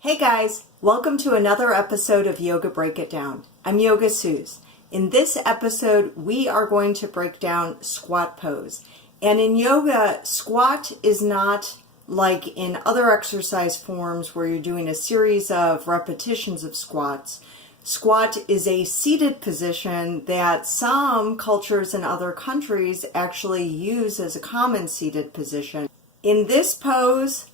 Hey guys, welcome to another episode of Yoga Break It Down. I'm Yoga Suze. In this episode, we are going to break down squat pose. And in yoga, squat is not like in other exercise forms where you're doing a series of repetitions of squats. Squat is a seated position that some cultures in other countries actually use as a common seated position. In this pose,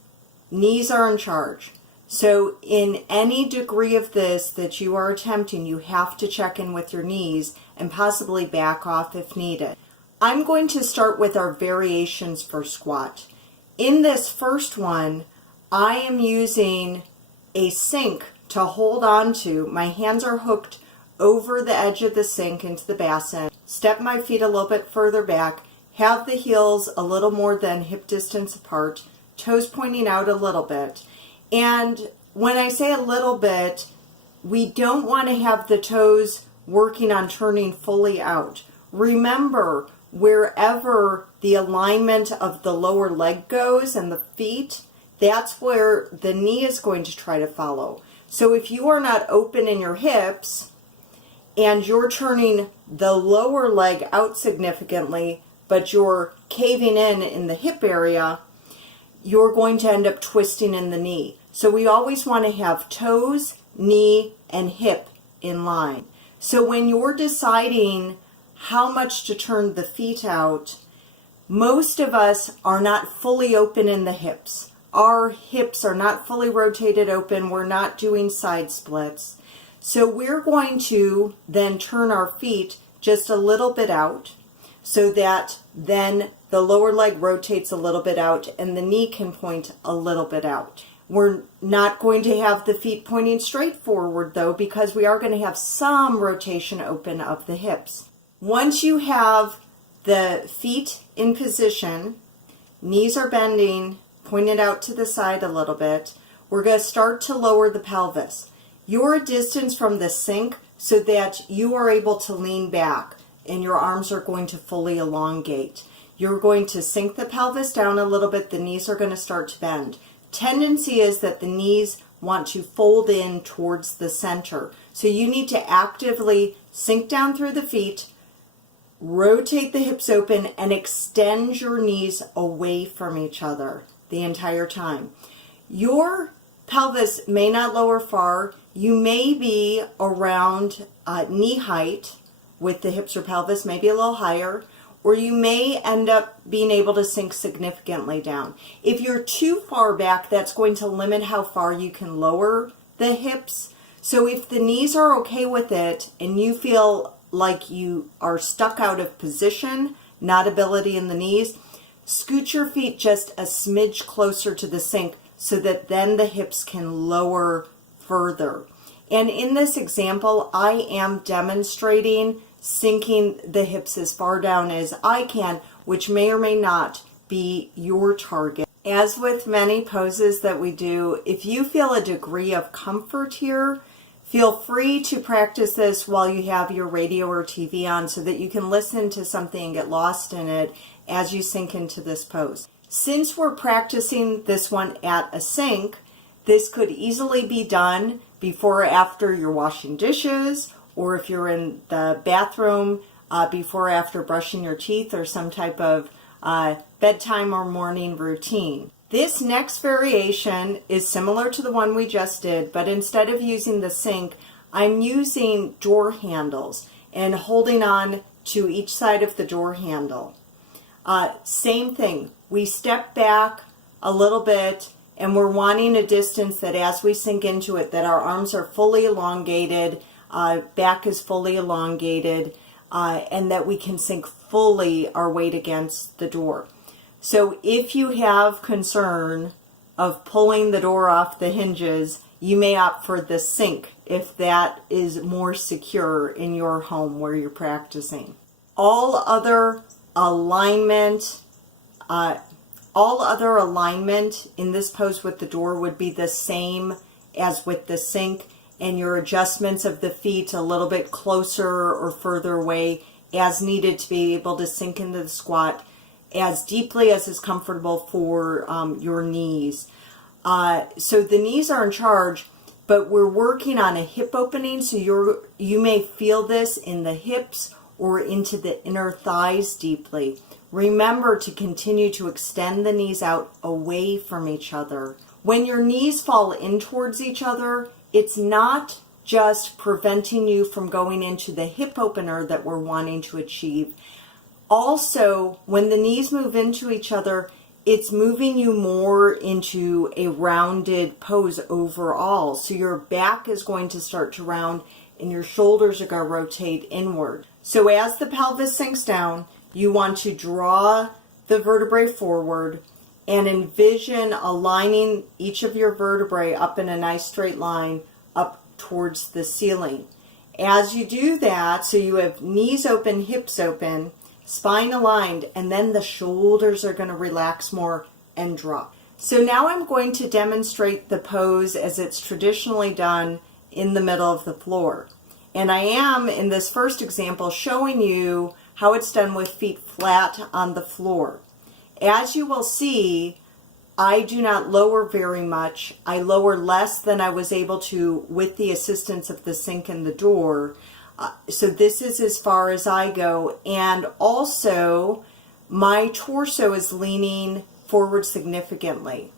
knees are in charge. So in any degree of this that you are attempting, you have to check in with your knees and possibly back off if needed. I'm going to start with our variations for squat. In this first one, I am using a sink to hold on to. My hands are hooked over the edge of the sink into the basin. Step my feet a little bit further back. Have the heels a little more than hip distance apart. Toes pointing out a little bit. And when I say a little bit, we don't want to have the toes working on turning fully out. Remember, wherever the alignment of the lower leg goes and the feet, that's where the knee is going to try to follow. So if you are not open in your hips and you're turning the lower leg out significantly, but you're caving in the hip area, you're going to end up twisting in the knee. So we always want to have toes, knee, and hip in line. So when you're deciding how much to turn the feet out, most of us are not fully open in the hips. Our hips are not fully rotated open. We're not doing side splits. So we're going to then turn our feet just a little bit out so that then the lower leg rotates a little bit out and the knee can point a little bit out. We're not going to have the feet pointing straight forward though, because we are going to have some rotation open of the hips. Once you have the feet in position, knees are bending, pointed out to the side a little bit, we're going to start to lower the pelvis. You're a distance from the sink so that you are able to lean back and your arms are going to fully elongate. You're going to sink the pelvis down a little bit. The knees are going to start to bend. Tendency is that the knees want to fold in towards the center. So you need to actively sink down through the feet, rotate the hips open, and extend your knees away from each other the entire time. Your pelvis may not lower far. You may be around knee height with the hips or pelvis, maybe a little higher, or you may end up being able to sink significantly down. If you're too far back, that's going to limit how far you can lower the hips. So if the knees are okay with it and you feel like you are stuck out of position, not ability in the knees, scoot your feet just a smidge closer to the sink so that then the hips can lower further. And in this example, I am demonstrating sinking the hips as far down as I can, which may or may not be your target. As with many poses that we do, if you feel a degree of comfort here, feel free to practice this while you have your radio or TV on so that you can listen to something and get lost in it as you sink into this pose. Since we're practicing this one at a sink, this could easily be done before or after you're washing dishes, or if you're in the bathroom before or after brushing your teeth, or some type of bedtime or morning routine. This next variation is similar to the one we just did, but instead of using the sink, I'm using door handles and holding on to each side of the door handle. Same thing, we step back a little bit and we're wanting a distance that as we sink into it, that our arms are fully elongated, back is fully elongated, and that we can sink fully our weight against the door. So if you have concern of pulling the door off the hinges, you may opt for the sink if that is more secure in your home where you're practicing. All other alignment in this pose with the door would be the same as with the sink, and your adjustments of the feet a little bit closer or further away as needed to be able to sink into the squat as deeply as is comfortable for your knees. So the knees are in charge, but we're working on a hip opening, so you may feel this in the hips or into the inner thighs deeply. Remember to continue to extend the knees out away from each other. When your knees fall in towards each other, it's not just preventing you from going into the hip opener that we're wanting to achieve. Also, when the knees move into each other, it's moving you more into a rounded pose overall. So your back is going to start to round and your shoulders are going to rotate inward. So as the pelvis sinks down, you want to draw the vertebrae forward and envision aligning each of your vertebrae up in a nice straight line up towards the ceiling. As you do that, so you have knees open, hips open, spine aligned, and then the shoulders are going to relax more and drop. So now I'm going to demonstrate the pose as it's traditionally done in the middle of the floor. And I am, in this first example, showing you how it's done with feet flat on the floor. As you will see, I do not lower very much. I lower less than I was able to with the assistance of the sink and the door. So this is as far as I go. And also, my torso is leaning forward significantly.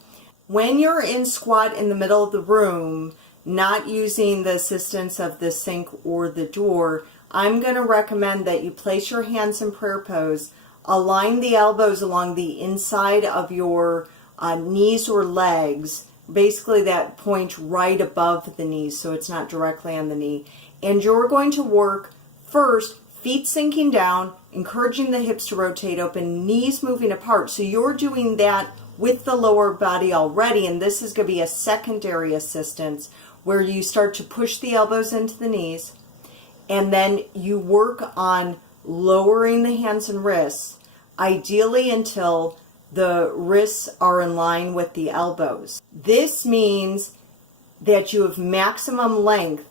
When you're in squat in the middle of the room, not using the assistance of the sink or the door, I'm going to recommend that you place your hands in prayer pose, align the elbows along the inside of your knees or legs, basically that point right above the knees so it's not directly on the knee. And you're going to work first, feet sinking down, encouraging the hips to rotate open, knees moving apart. So you're doing that with the lower body already, and this is going to be a secondary assistance where you start to push the elbows into the knees, and then you work on lowering the hands and wrists, ideally until the wrists are in line with the elbows. This means that you have maximum length,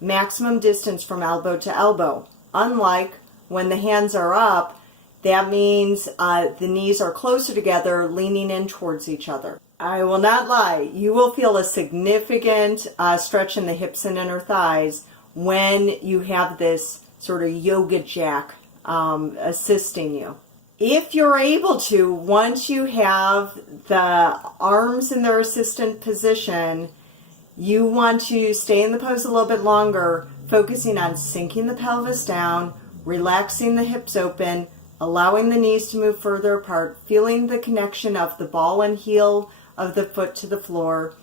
maximum distance from elbow to elbow. Unlike when the hands are up, that means the knees are closer together, leaning in towards each other. I will not lie, you will feel a significant stretch in the hips and inner thighs when you have this sort of yoga jack assisting you. If you're able to, once you have the arms in their assistant position, you want to stay in the pose a little bit longer, focusing on sinking the pelvis down, relaxing the hips open, allowing the knees to move further apart, feeling the connection of the ball and heel of the foot to the floor,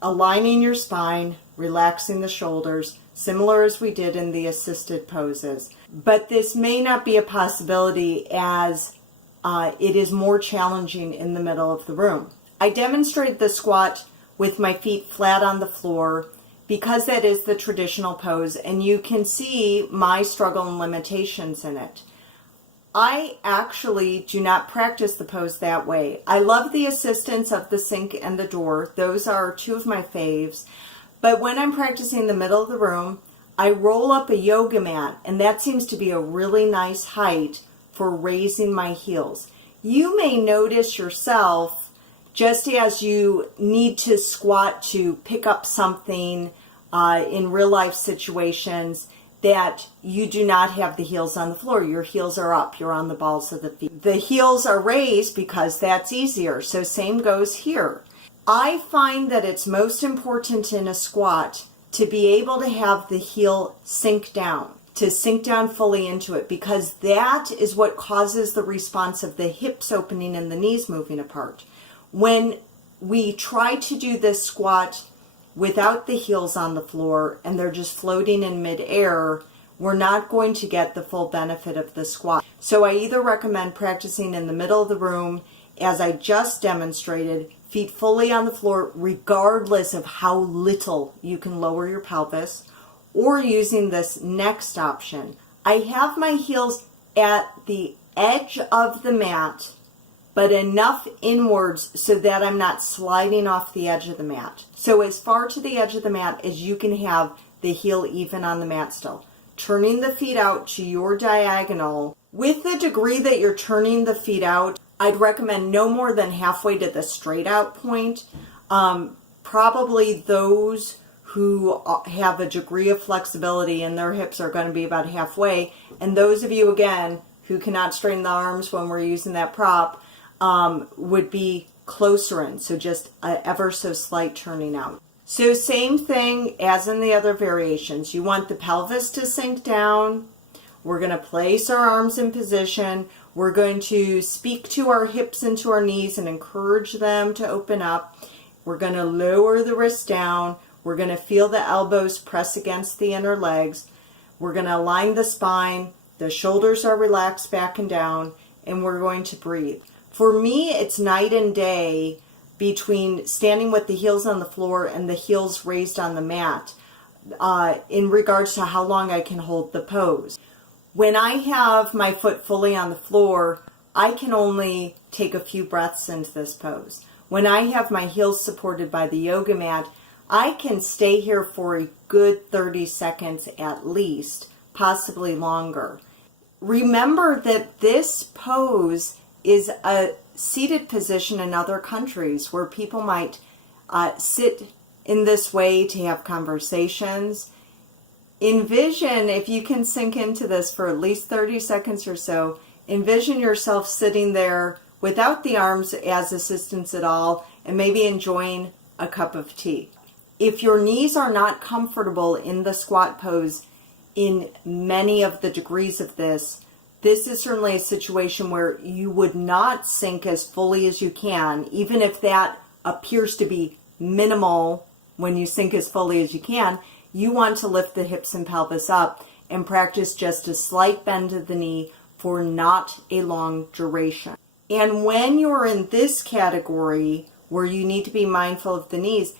aligning your spine, relaxing the shoulders, similar as we did in the assisted poses. But this may not be a possibility as it is more challenging in the middle of the room. I demonstrate the squat with my feet flat on the floor because that is the traditional pose, and you can see my struggle and limitations in it. I actually do not practice the pose that way. I love the assistance of the sink and the door. Those are two of my faves. But when I'm practicing the middle of the room, I roll up a yoga mat, and that seems to be a really nice height for raising my heels. You may notice yourself, just as you need to squat to pick up something in real life situations, that you do not have the heels on the floor. Your heels are up. You're on the balls of the feet. The heels are raised because that's easier. So same goes here. I find that it's most important in a squat to be able to have the heel sink down, to sink down fully into it, because that is what causes the response of the hips opening and the knees moving apart. When we try to do this squat without the heels on the floor and they're just floating in midair, we're not going to get the full benefit of the squat. So I either recommend practicing in the middle of the room, as I just demonstrated, feet fully on the floor, regardless of how little you can lower your pelvis, or using this next option. I have my heels at the edge of the mat, but enough inwards so that I'm not sliding off the edge of the mat. So as far to the edge of the mat as you can have the heel even on the mat still. Turning the feet out to your diagonal. With the degree that you're turning the feet out, I'd recommend no more than halfway to the straight out point. Probably those who have a degree of flexibility in their hips are going to be about halfway. And those of you, again, who cannot straighten the arms when we're using that prop, would be closer in. So just ever so slight turning out. So same thing as in the other variations. You want the pelvis to sink down. We're going to place our arms in position. We're going to speak to our hips and to our knees and encourage them to open up. We're going to lower the wrists down. We're going to feel the elbows press against the inner legs. We're going to align the spine. The shoulders are relaxed back and down, and we're going to breathe. For me, it's night and day between standing with the heels on the floor and the heels raised on the mat in regards to how long I can hold the pose. When I have my foot fully on the floor, I can only take a few breaths into this pose. When I have my heels supported by the yoga mat, I can stay here for a good 30 seconds at least, possibly longer. Remember that this pose is a seated position in other countries where people might sit in this way to have conversations. Envision, if you can sink into this for at least 30 seconds or so, envision yourself sitting there without the arms as assistance at all and maybe enjoying a cup of tea. If your knees are not comfortable in the squat pose in many of the degrees of this is certainly a situation where you would not sink as fully as you can, even if that appears to be minimal when you sink as fully as you can. You want to lift the hips and pelvis up and practice just a slight bend of the knee for not a long duration. And when you're in this category where you need to be mindful of the knees,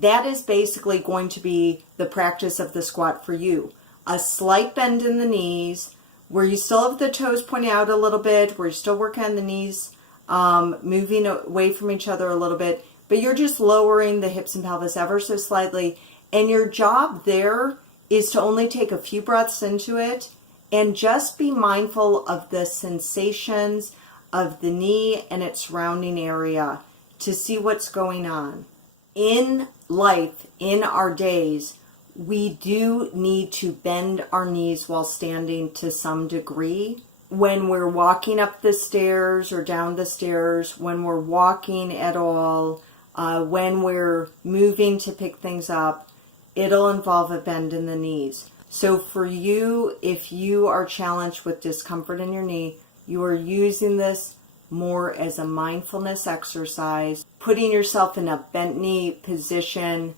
that is basically going to be the practice of the squat for you. A slight bend in the knees, where you still have the toes pointing out a little bit, where you still work on the knees, moving away from each other a little bit, but you're just lowering the hips and pelvis ever so slightly. And your job there is to only take a few breaths into it and just be mindful of the sensations of the knee and its surrounding area to see what's going on. In life, in our days, we do need to bend our knees while standing to some degree. When we're walking up the stairs or down the stairs, when we're walking at all, when we're moving to pick things up, it'll involve a bend in the knees. So for you, if you are challenged with discomfort in your knee, you are using this more as a mindfulness exercise, putting yourself in a bent knee position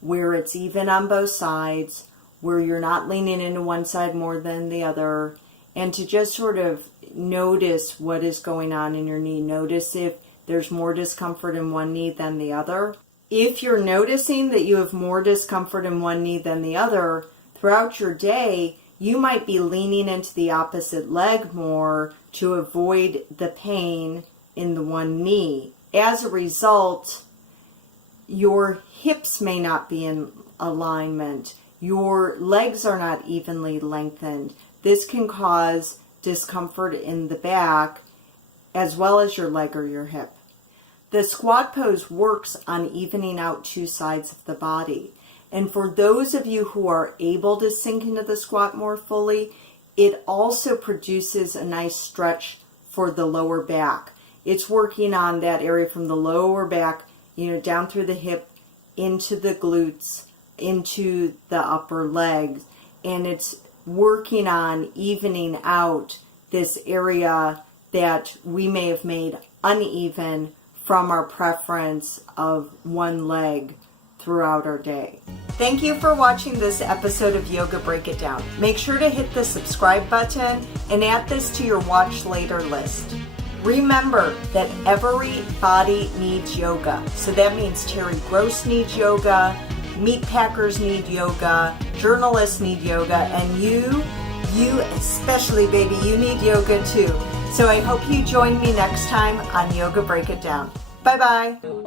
where it's even on both sides, where you're not leaning into one side more than the other, and to just sort of notice what is going on in your knee. Notice if there's more discomfort in one knee than the other. If you're noticing that you have more discomfort in one knee than the other, throughout your day, you might be leaning into the opposite leg more to avoid the pain in the one knee. As a result, your hips may not be in alignment. Your legs are not evenly lengthened. This can cause discomfort in the back as well as your leg or your hip. The squat pose works on evening out two sides of the body. And for those of you who are able to sink into the squat more fully, it also produces a nice stretch for the lower back. It's working on that area from the lower back, down through the hip, into the glutes, into the upper legs. And it's working on evening out this area that we may have made uneven from our preference of one leg throughout our day. Thank you for watching this episode of Yoga Break It Down. Make sure to hit the subscribe button and add this to your watch later list. Remember that every body needs yoga. So that means Terry Gross needs yoga, meat packers need yoga, journalists need yoga, and you especially, baby, you need yoga too. So I hope you join me next time on Yoga Break It Down. Bye-bye.